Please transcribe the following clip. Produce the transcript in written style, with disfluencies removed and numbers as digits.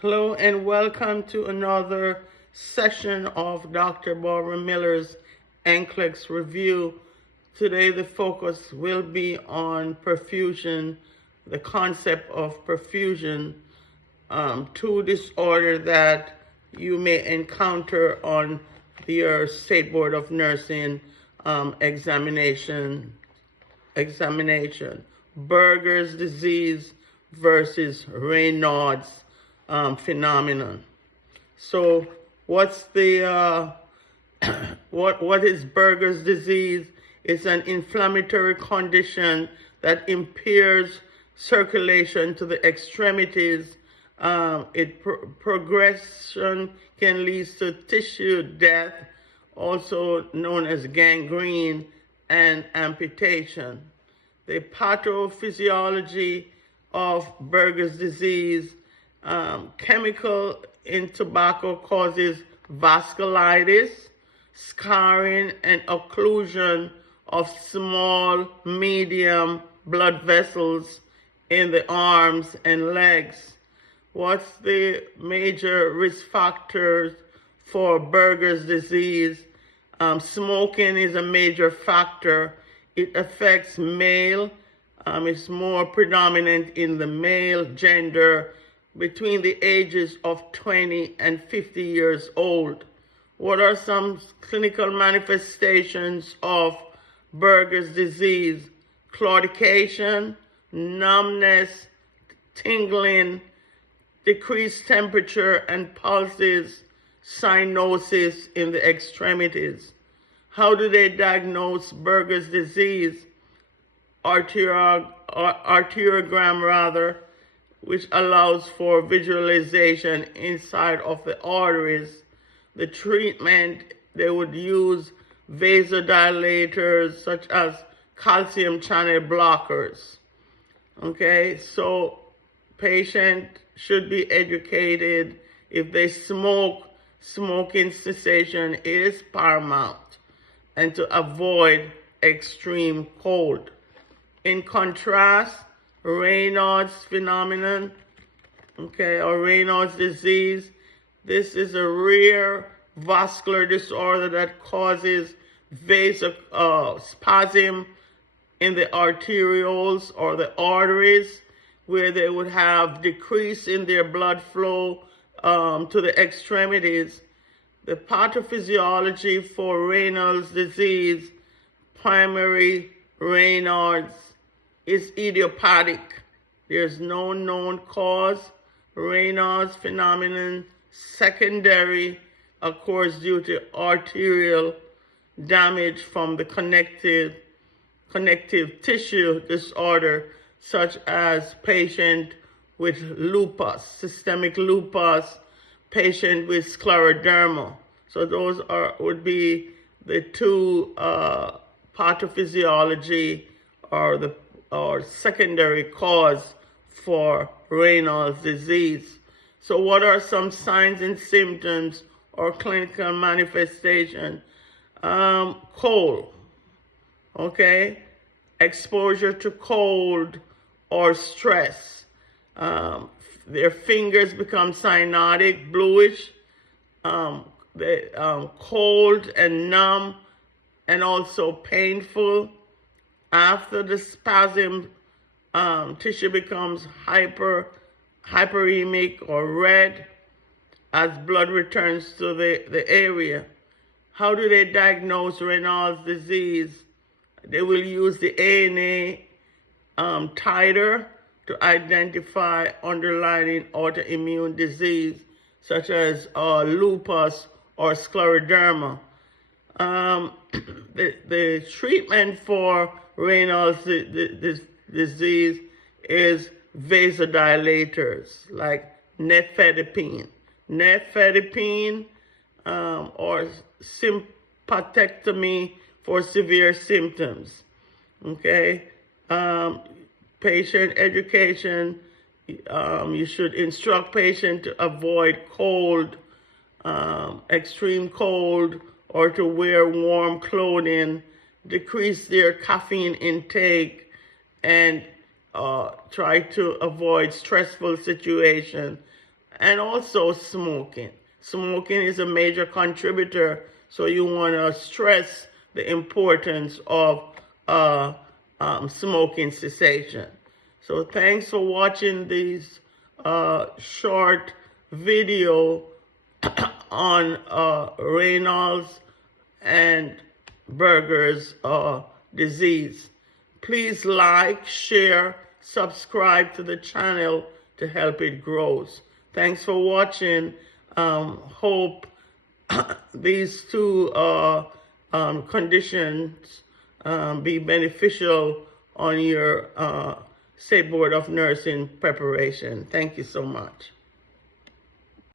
Hello and welcome to another session of Dr. Barbara Miller's NCLEX review. Today the focus will be on perfusion, the concept of perfusion, two disorders that you may encounter on your State Board of Nursing examination. Buerger's disease versus Raynaud's phenomenon. So what's the what is Buerger's disease? It's an inflammatory condition that impairs circulation to the extremities. Progression can lead to tissue death, also known as gangrene, and amputation. The pathophysiology of Buerger's disease: chemical in tobacco causes vasculitis, scarring, and occlusion of small, medium blood vessels in the arms and legs. What's the major risk factors for Buerger's disease? Smoking is a major factor. It affects male. It's more predominant in the male gender between the ages of 20 and 50 years old. What are some clinical manifestations of Buerger's disease? Claudication, numbness, tingling, decreased temperature and pulses, cyanosis in the extremities. How do they diagnose Buerger's disease? Arteriogram, which allows for visualization inside of the arteries. The treatment, they would use vasodilators such as calcium channel blockers. Okay, so patient should be educated. If they smoke, smoking cessation is paramount, and to avoid extreme cold. In contrast, Raynaud's phenomenon, or Raynaud's disease, this is a rare vascular disorder that causes vasospasm in the arterioles or the arteries, where they would have decrease in their blood flow to the extremities. The pathophysiology for Raynaud's disease, primary Raynaud's, is idiopathic. There's no known cause. Raynaud's phenomenon, secondary, occurs due to arterial damage from the connective tissue disorder, such as patient with lupus, systemic lupus, patient with scleroderma. So those would be the two pathophysiology or secondary cause for Raynaud's disease. So what are some signs and symptoms or clinical manifestation? Cold, exposure to cold or stress. Their fingers become cyanotic, bluish, cold and numb, and also painful. After the spasm, tissue becomes hyperemic or red as blood returns to the area. How do they diagnose Raynaud's disease? They will use the ANA titer to identify underlying autoimmune disease, such as lupus or scleroderma. The treatment for Raynaud's disease is vasodilators like nifedipine. Or sympathectomy for severe symptoms. Patient education, you should instruct patient to avoid cold, extreme cold, or to wear warm clothing, decrease their caffeine intake, and try to avoid stressful situations and also smoking. Smoking is a major contributor, so you want to stress the importance of smoking cessation. So thanks for watching these short video on Raynaud's and Buerger's disease. Please like, share, subscribe to the channel to help it grow. Thanks for watching. Hope these two conditions be beneficial on your State Board of Nursing preparation. Thank you so much.